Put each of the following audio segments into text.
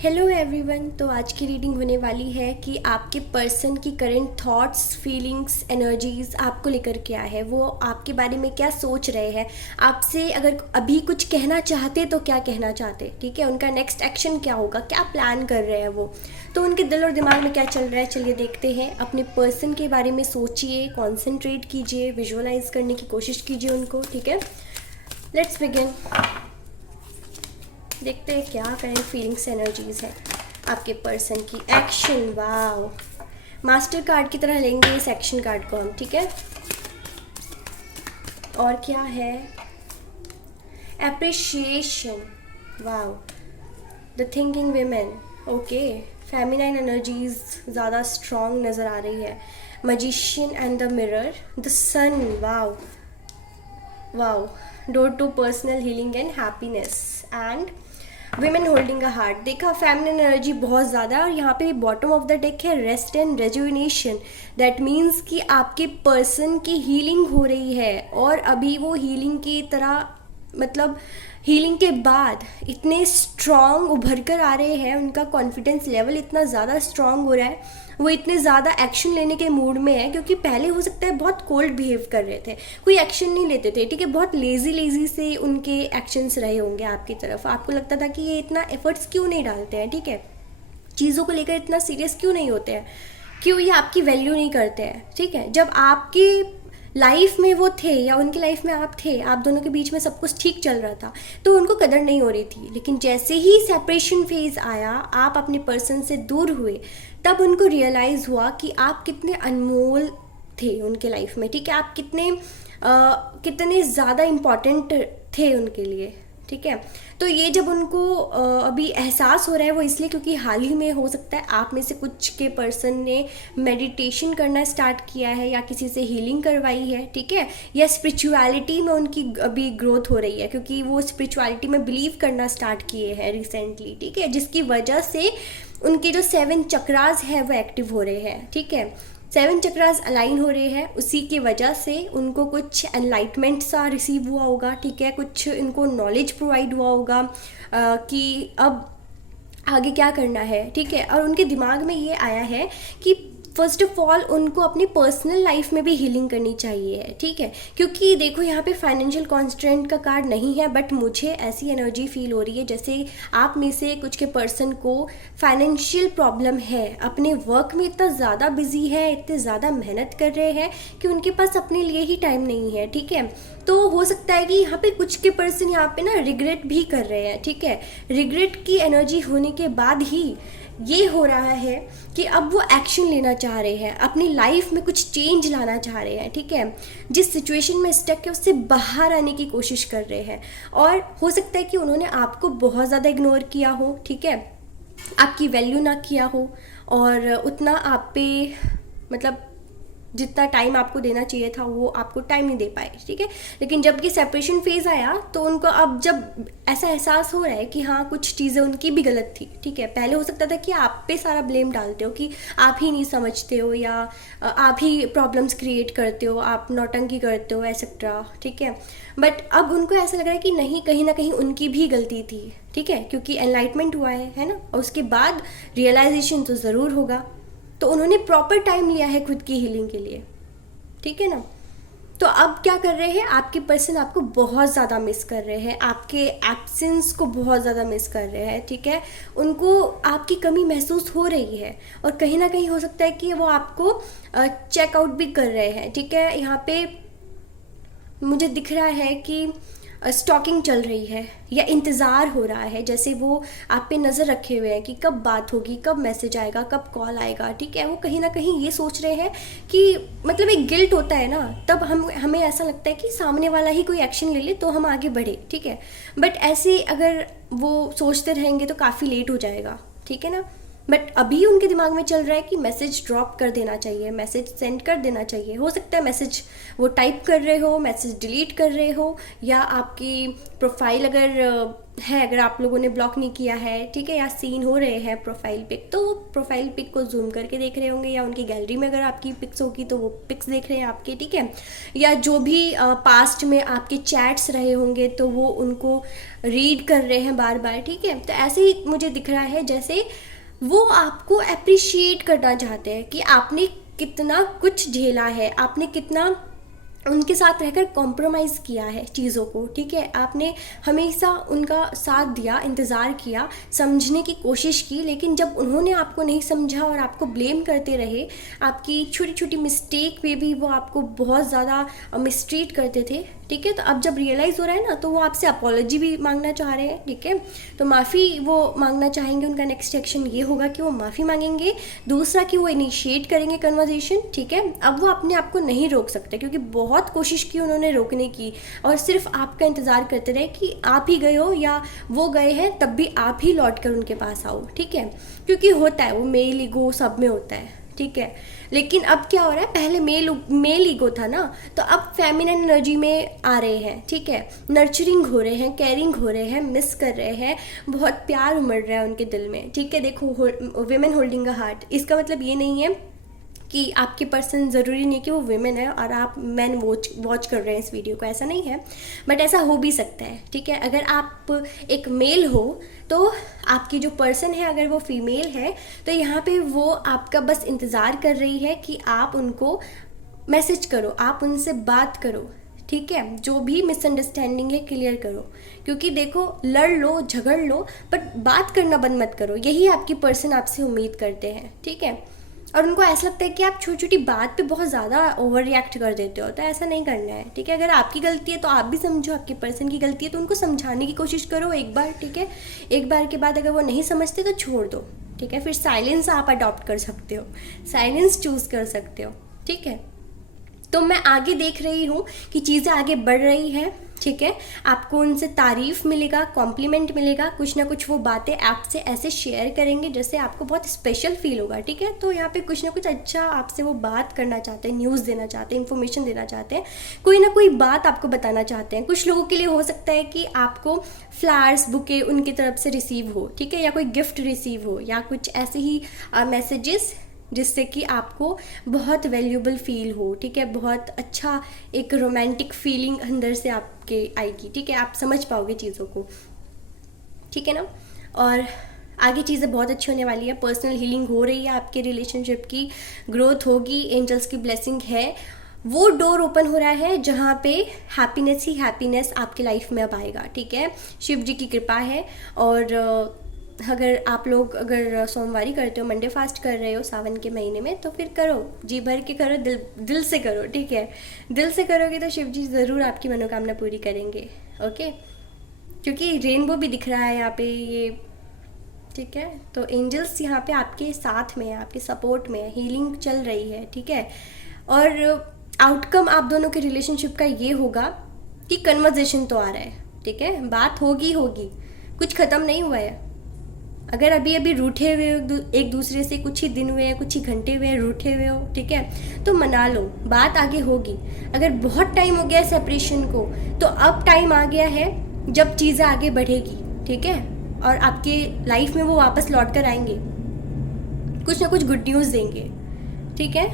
Hello everyone. तो आज की रीडिंग होने वाली है कि आपके पर्सन की करंट थॉट्स, फीलिंग्स, एनर्जीज आपको लेकर क्या है, वो आपके बारे में क्या सोच रहे हैं, आपसे अगर अभी कुछ कहना चाहते तो क्या कहना चाहते, ठीक है, उनका नेक्स्ट एक्शन क्या होगा, क्या प्लान कर रहे हैं वो, तो उनके दिल और दिमाग में क्या चल रहा है। चलिए देखते हैं। अपने पर्सन के बारे में सोचिए, कॉन्सेंट्रेट कीजिए, विजुअलाइज करने की कोशिश कीजिए उनको, ठीक है। Let's begin. देखते हैं क्या करें फीलिंग्स एनर्जीज है आपके पर्सन की। एक्शन, वाओ, मास्टर कार्ड की तरह लेंगे इस एक्शन कार्ड को हम, ठीक है। और क्या है, appreciation, wow, the thinking women, okay, feminine energies ज़्यादा स्ट्रॉन्ग नज़र आ रही है। Magician and the mirror, the sun, wow wow, door to personal healing and happiness and women holding a heart. देखा, फेमिनिन एनर्जी बहुत ज़्यादा है। और यहाँ पे बॉटम ऑफ द डेक है rest and rejuvenation. That means कि आपके पर्सन की हीलिंग हो रही है और अभी वो हीलिंग की तरह, मतलब हीलिंग के बाद इतने स्ट्रॉन्ग उभर कर आ रहे हैं, उनका कॉन्फिडेंस लेवल इतना ज़्यादा स्ट्रॉन्ग हो रहा है, वो इतने ज़्यादा एक्शन लेने के मूड में है। क्योंकि पहले हो सकता है बहुत कोल्ड बिहेव कर रहे थे, कोई एक्शन नहीं लेते थे, ठीक है, बहुत लेजी से उनके एक्शंस रहे होंगे आपकी तरफ। आपको लगता था कि ये इतना एफर्ट्स क्यों नहीं डालते हैं, ठीक है, चीज़ों को लेकर इतना सीरियस क्यों नहीं होते हैं, क्यों ये आपकी वैल्यू नहीं करते हैं, ठीक है। जब आपकी लाइफ में वो थे या उनकी लाइफ में आप थे, आप दोनों के बीच में सब कुछ ठीक चल रहा था, तो उनको कदर नहीं हो रही थी। लेकिन जैसे ही सेपरेशन फेज आया, आप अपने पर्सन से दूर हुए, तब उनको रियलाइज़ हुआ कि आप कितने अनमोल थे उनके लाइफ में, ठीक है, आप कितने ज़्यादा इम्पॉर्टेंट थे उनके लिए, ठीक है। तो ये जब उनको अभी एहसास हो रहा है, वो इसलिए क्योंकि हाल ही में हो सकता है आप में से कुछ के पर्सन ने मेडिटेशन करना स्टार्ट किया है या किसी से हीलिंग करवाई है, ठीक है, या स्पिरिचुअलिटी में उनकी अभी ग्रोथ हो रही है, क्योंकि वो स्पिरिचुअलिटी में बिलीव करना स्टार्ट किए हैं रिसेंटली, ठीक है, जिसकी वजह से उनके जो 7 चक्रास है वो एक्टिव हो रहे हैं, ठीक है। 7 चक्रास अलाइन हो रहे हैं, उसी की वजह से उनको कुछ एनलाइटमेंट सा रिसीव हुआ होगा, ठीक है, कुछ इनको नॉलेज प्रोवाइड हुआ होगा कि अब आगे क्या करना है, ठीक है। और उनके दिमाग में ये आया है कि फर्स्ट ऑफ ऑल उनको अपनी पर्सनल लाइफ में भी हीलिंग करनी चाहिए, ठीक है। क्योंकि देखो, यहाँ पे फाइनेंशियल कॉन्स्ट्रेंट का कार्ड नहीं है, बट मुझे ऐसी एनर्जी फील हो रही है जैसे आप में से कुछ के पर्सन को फाइनेंशियल प्रॉब्लम है, अपने वर्क में इतना ज़्यादा बिजी है, इतने ज़्यादा मेहनत कर रहे हैं कि उनके पास अपने लिए ही टाइम नहीं है, ठीक है। तो हो सकता है कि यहाँ पे कुछ के पर्सन यहाँ पे ना रिग्रेट भी कर रहे हैं, ठीक है। रिग्रेट की एनर्जी होने के बाद ही ये हो रहा है कि अब वो एक्शन लेना चाह रहे हैं, अपनी लाइफ में कुछ चेंज लाना चाह रहे हैं, ठीक है। जिस सिचुएशन में स्टक है उससे बाहर आने की कोशिश कर रहे हैं। और हो सकता है कि उन्होंने आपको बहुत ज़्यादा इग्नोर किया हो, ठीक है, आपकी वैल्यू ना किया हो, और उतना आप पे, मतलब जितना टाइम आपको देना चाहिए था वो आपको टाइम नहीं दे पाए, ठीक है। लेकिन जब ये सेपरेशन फेज आया तो उनको अब जब ऐसा एहसास हो रहा है कि हाँ, कुछ चीज़ें उनकी भी गलत थी, ठीक है। पहले हो सकता था कि आप पे सारा ब्लेम डालते हो कि आप ही नहीं समझते हो, या आप ही प्रॉब्लम्स क्रिएट करते हो, आप नौटंकी करते हो, एक्सेट्रा, ठीक है। बट अब उनको ऐसा लग रहा है कि नहीं, कहीं ना कहीं उनकी भी गलती थी, ठीक है, क्योंकि एनलाइटमेंट हुआ है ना, और उसके बाद रियलाइजेशन तो ज़रूर होगा। तो उन्होंने प्रॉपर टाइम लिया है खुद की हीलिंग के लिए, ठीक है ना। तो अब क्या कर रहे हैं, आपके पर्सन आपको बहुत ज़्यादा मिस कर रहे हैं, आपके एब्सेंस को बहुत ज़्यादा मिस कर रहे हैं, ठीक है। उनको आपकी कमी महसूस हो रही है, और कहीं ना कहीं हो सकता है कि वो आपको चेकआउट भी कर रहे हैं, ठीक है। यहाँ पे मुझे दिख रहा है कि स्टॉकिंग चल रही है या इंतज़ार हो रहा है, जैसे वो आप पे नज़र रखे हुए हैं कि कब बात होगी, कब मैसेज आएगा, कब कॉल आएगा, ठीक है। वो कहीं ना कहीं ये सोच रहे हैं कि, मतलब एक गिल्ट होता है ना, तब हमें ऐसा लगता है कि सामने वाला ही कोई एक्शन ले ले तो हम आगे बढ़े, ठीक है। बट ऐसे अगर वो सोचते रहेंगे तो काफ़ी लेट हो जाएगा, ठीक है ना। बट अभी उनके दिमाग में चल रहा है कि मैसेज ड्रॉप कर देना चाहिए, मैसेज सेंड कर देना चाहिए। हो सकता है मैसेज वो टाइप कर रहे हो, मैसेज डिलीट कर रहे हो, या आपकी प्रोफाइल अगर है, अगर आप लोगों ने ब्लॉक नहीं किया है, ठीक है, या सीन हो रहे हैं प्रोफाइल पिक, तो वो प्रोफाइल पिक को जूम करके देख रहे होंगे, या उनकी गैलरी में अगर आपकी पिक्स होगी तो वो पिक्स देख रहे हैं आपके, ठीक है, या जो भी पास्ट में आपके चैट्स रहे होंगे तो वो उनको रीड कर रहे हैं बार बार, ठीक है। तो ऐसे ही मुझे दिख रहा है जैसे वो आपको अप्रिशिएट करना चाहते हैं कि आपने कितना कुछ झेला है, आपने कितना उनके साथ रहकर कॉम्प्रोमाइज़ किया है चीज़ों को, ठीक है, आपने हमेशा उनका साथ दिया, इंतज़ार किया, समझने की कोशिश की, लेकिन जब उन्होंने आपको नहीं समझा और आपको ब्लेम करते रहे, आपकी छोटी छोटी मिस्टेक पे भी वो आपको बहुत ज़्यादा मिसट्रीट करते थे, ठीक है। तो अब जब रियलाइज़ हो रहा है ना, तो वो आपसे अपॉलॉजी भी मांगना चाह रहे हैं, ठीक है, तो माफ़ी वो मांगना चाहेंगे। उनका नेक्स्ट एक्शन ये होगा कि वो माफ़ी मांगेंगे, दूसरा कि वो इनिशिएट करेंगे कन्वर्सेशन, ठीक है। अब वो अपने आप को नहीं रोक सकते क्योंकि बहुत कोशिश की उन्होंने रोकने की, और सिर्फ आपका इंतज़ार करते रहे कि आप ही गए हो या वो गए हैं तब भी आप ही लौट कर उनके पास आओ, ठीक है, क्योंकि होता है वो मेल ईगो सब में होता है, ठीक है। लेकिन अब क्या हो रहा है, पहले मेल ईगो था ना, तो अब फेमिनिन एनर्जी में आ रहे हैं, ठीक है, नर्चरिंग हो रहे हैं, केयरिंग हो रहे हैं, मिस कर रहे हैं, बहुत प्यार उमड़ रहा है उनके दिल में, ठीक है। देखो, विमेन होल्डिंग अ हार्ट, इसका मतलब ये नहीं है कि आपके पर्सन ज़रूरी नहीं कि वो विमेन है और आप मैन वॉच कर रहे हैं इस वीडियो को, ऐसा नहीं है, बट ऐसा हो भी सकता है, ठीक है। अगर आप एक मेल हो तो आपकी जो पर्सन है अगर वो फीमेल है तो यहाँ पे वो आपका बस इंतज़ार कर रही है कि आप उनको मैसेज करो, आप उनसे बात करो, ठीक है, जो भी मिसअंडरस्टैंडिंग है क्लियर करो, क्योंकि देखो, लड़ लो झगड़ लो बट बात करना बंद मत करो, यही आपकी पर्सन आपसे उम्मीद करते हैं, ठीक है। और उनको ऐसा लगता है कि आप छोटी छोटी बात पे बहुत ज़्यादा ओवर रिएक्ट कर देते हो, तो ऐसा नहीं करना है, ठीक है। अगर आपकी गलती है तो आप भी समझो, आपके पर्सन की गलती है तो उनको समझाने की कोशिश करो एक बार, ठीक है। एक बार के बाद अगर वो नहीं समझते तो छोड़ दो, ठीक है। फिर साइलेंस आप अडॉप्ट कर सकते हो, साइलेंस चूज़ कर सकते हो, ठीक है। तो मैं आगे देख रही हूँ कि चीज़ें आगे बढ़ रही हैं, ठीक है। आपको उनसे तारीफ़ मिलेगा, कॉम्प्लीमेंट मिलेगा, कुछ ना कुछ वो बातें आपसे ऐसे शेयर करेंगे जैसे आपको बहुत स्पेशल फील होगा, ठीक है। तो यहाँ पे कुछ ना कुछ अच्छा आपसे वो बात करना चाहते हैं, न्यूज़ देना चाहते हैं, इन्फॉर्मेशन देना चाहते हैं, कोई ना कोई बात आपको बताना चाहते हैं। कुछ लोगों के लिए हो सकता है कि आपको फ्लावर्स बुके उनकी तरफ से रिसीव हो, ठीक है, या कोई गिफ्ट रिसीव हो, या कुछ ऐसे ही मैसेजेस जिससे कि आपको बहुत वैल्यूबल फील हो, ठीक है, बहुत अच्छा एक रोमांटिक फीलिंग अंदर से आपके आएगी, ठीक है, आप समझ पाओगे चीज़ों को, ठीक है ना। और आगे चीज़ें बहुत अच्छी होने वाली है, पर्सनल हीलिंग हो रही है, आपके रिलेशनशिप की ग्रोथ होगी, एंजल्स की ब्लेसिंग है, वो डोर ओपन हो रहा है जहाँ पे हैप्पीनेस ही हैप्पीनेस आपकी लाइफ में अब आएगा, ठीक है। शिव जी की कृपा है। और अगर आप लोग अगर सोमवारी करते हो, मंडे फास्ट कर रहे हो सावन के महीने में, तो फिर करो, जी भर के करो, दिल से करो, ठीक है। दिल से करोगे तो शिव जी ज़रूर आपकी मनोकामना पूरी करेंगे, ओके, क्योंकि रेनबो भी दिख रहा है यहाँ पे ये, ठीक है। तो एंजल्स यहाँ पे आपके साथ में है, आपके सपोर्ट में है, हीलिंग चल रही है, ठीक है। और आउटकम आप दोनों के रिलेशनशिप का ये होगा कि कन्वर्जेशन तो आ रहा है, ठीक है, बात होगी, कुछ ख़त्म नहीं हुआ है। अगर अभी अभी रूठे हुए हो एक दूसरे से, कुछ ही दिन हुए हैं, कुछ ही घंटे हुए हैं रूठे हुए हो, ठीक है, तो मना लो, बात आगे होगी। अगर बहुत टाइम हो गया सेपरेशन को, तो अब टाइम आ गया है जब चीज़ें आगे बढ़ेगी, ठीक है, और आपके लाइफ में वो वापस लौट कर आएंगे, कुछ ना कुछ गुड न्यूज़ देंगे, ठीक है।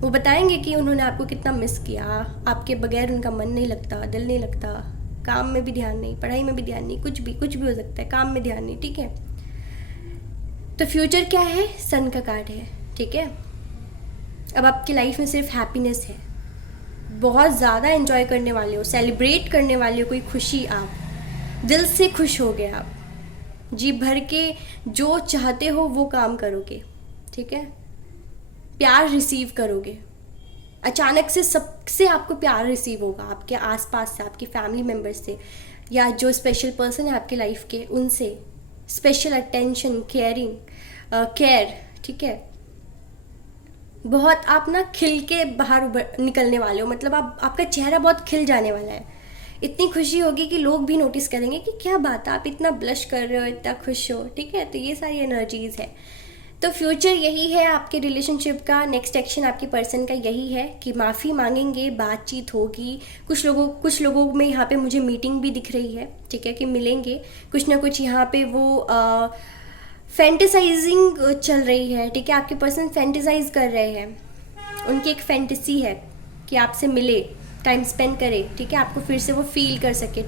वो बताएंगे कि उन्होंने आपको कितना मिस किया, आपके बगैर उनका मन नहीं लगता, दिल नहीं लगता, काम में भी ध्यान नहीं, पढ़ाई में भी ध्यान नहीं, कुछ भी हो सकता है, काम में ध्यान नहीं, ठीक है। तो फ्यूचर क्या है, सन का कार्ड है, ठीक है। अब आपकी लाइफ में सिर्फ हैप्पीनेस है, बहुत ज़्यादा एंजॉय करने वाले हो, सेलिब्रेट करने वाले हो, कोई खुशी, आप दिल से खुश हो गए, आप जी भर के जो चाहते हो वो काम करोगे, ठीक है, प्यार रिसीव करोगे, अचानक से सबसे आपको प्यार रिसीव होगा, आपके आसपास से, आपकी फैमिली मेम्बर्स से, या जो स्पेशल पर्सन है आपके लाइफ के, उनसे स्पेशल अटेंशन, केयर, ठीक है। बहुत आप ना खिल के बाहर निकलने वाले हो, मतलब आपका चेहरा बहुत खिल जाने वाला है, इतनी खुशी होगी कि लोग भी नोटिस करेंगे कि क्या बात है, आप इतना ब्लश कर रहे हो, इतना खुश हो, ठीक है। तो ये सारी एनर्जीज है, तो फ्यूचर यही है आपके रिलेशनशिप का, नेक्स्ट एक्शन आपके पर्सन का यही है कि माफ़ी मांगेंगे, बातचीत होगी। कुछ लोगों में यहाँ पे मुझे मीटिंग भी दिख रही है, ठीक है, कि मिलेंगे। कुछ ना कुछ यहाँ पे वो फैंटेसाइजिंग चल रही है, ठीक है, आपके पर्सन फैंटेसाइज कर रहे हैं, उनकी एक फैंटेसी है कि आपसे मिले, टाइम स्पेंड करे, ठीक है, आपको फिर से वो फील कर सके,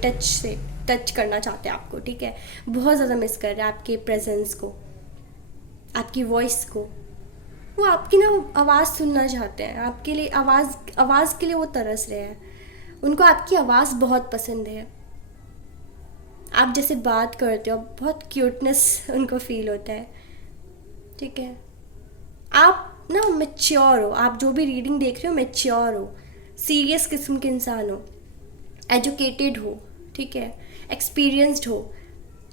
टच करना चाहते हैं आपको, ठीक है, बहुत ज़्यादा मिस कर रहे हैं आपके प्रेजेंस को, आपकी वॉइस को। वो आपकी ना आवाज़ सुनना चाहते हैं, आपके लिए आवाज़ के लिए वो तरस रहे हैं, उनको आपकी आवाज़ बहुत पसंद है, आप जैसे बात करते हो बहुत क्यूटनेस उनको फील होता है, ठीक है। आप ना मैच्योर हो, आप जो भी रीडिंग देख रहे हो मैच्योर हो, सीरियस किस्म के इंसान हो, एजुकेटेड हो, ठीक है, एक्सपीरियंस्ड हो।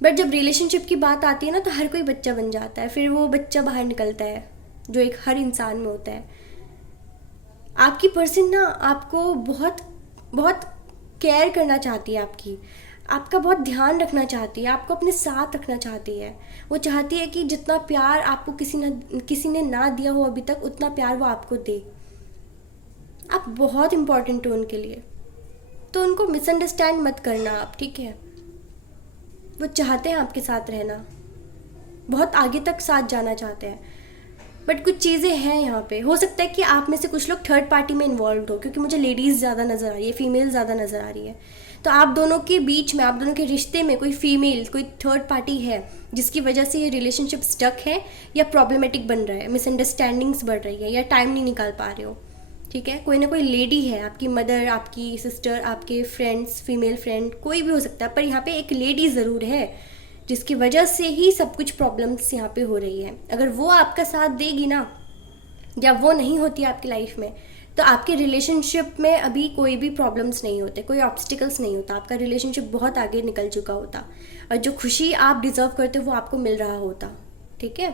बट जब रिलेशनशिप की बात आती है ना तो हर कोई बच्चा बन जाता है, फिर वो बच्चा बाहर निकलता है जो एक हर इंसान में होता है। आपकी पर्सन ना आपको बहुत बहुत केयर करना चाहती है, आपका बहुत ध्यान रखना चाहती है, आपको अपने साथ रखना चाहती है। वो चाहती है कि जितना प्यार आपको किसी ने ना दिया हो अभी तक, उतना प्यार वो आपको दे। आप बहुत इम्पोर्टेंट हो उनके लिए, तो उनको मिसअंडरस्टैंड मत करना आप, ठीक है। वो चाहते हैं आपके साथ रहना, बहुत आगे तक साथ जाना चाहते हैं, बट कुछ चीज़ें हैं यहाँ पे। हो सकता है कि आप में से कुछ लोग थर्ड पार्टी में इन्वॉल्व हो, क्योंकि मुझे लेडीज़ ज़्यादा नज़र आ रही है, फीमेल ज़्यादा नज़र आ रही है। तो आप दोनों के बीच में, आप दोनों के रिश्ते में कोई फीमेल, कोई थर्ड पार्टी है जिसकी वजह से ये रिलेशनशिप स्टक है या प्रॉब्लमेटिक बन रहा है, मिसअंडरस्टैंडिंग्स बढ़ रही है या टाइम नहीं निकाल पा रहे हो, ठीक है। कोई ना कोई लेडी है, आपकी मदर, आपकी सिस्टर, आपके फ्रेंड्स, फीमेल फ्रेंड, कोई भी हो सकता है, पर यहाँ पे एक लेडी ज़रूर है जिसकी वजह से ही सब कुछ प्रॉब्लम्स यहाँ पे हो रही है। अगर वो आपका साथ देगी ना, या वो नहीं होती आपकी लाइफ में, तो आपके रिलेशनशिप में अभी कोई भी प्रॉब्लम्स नहीं होते, कोई ऑब्स्टिकल्स नहीं होता, आपका रिलेशनशिप बहुत आगे निकल चुका होता, और जो खुशी आप डिज़र्व करते हो वो आपको मिल रहा होता, ठीक है।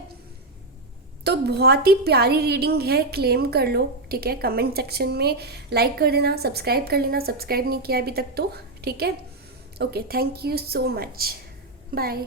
तो बहुत ही प्यारी रीडिंग है, क्लेम कर लो, ठीक है। कमेंट सेक्शन में लाइक कर देना, सब्सक्राइब कर लेना, सब्सक्राइब नहीं किया अभी तक तो, ठीक है। Okay, thank you so much, bye.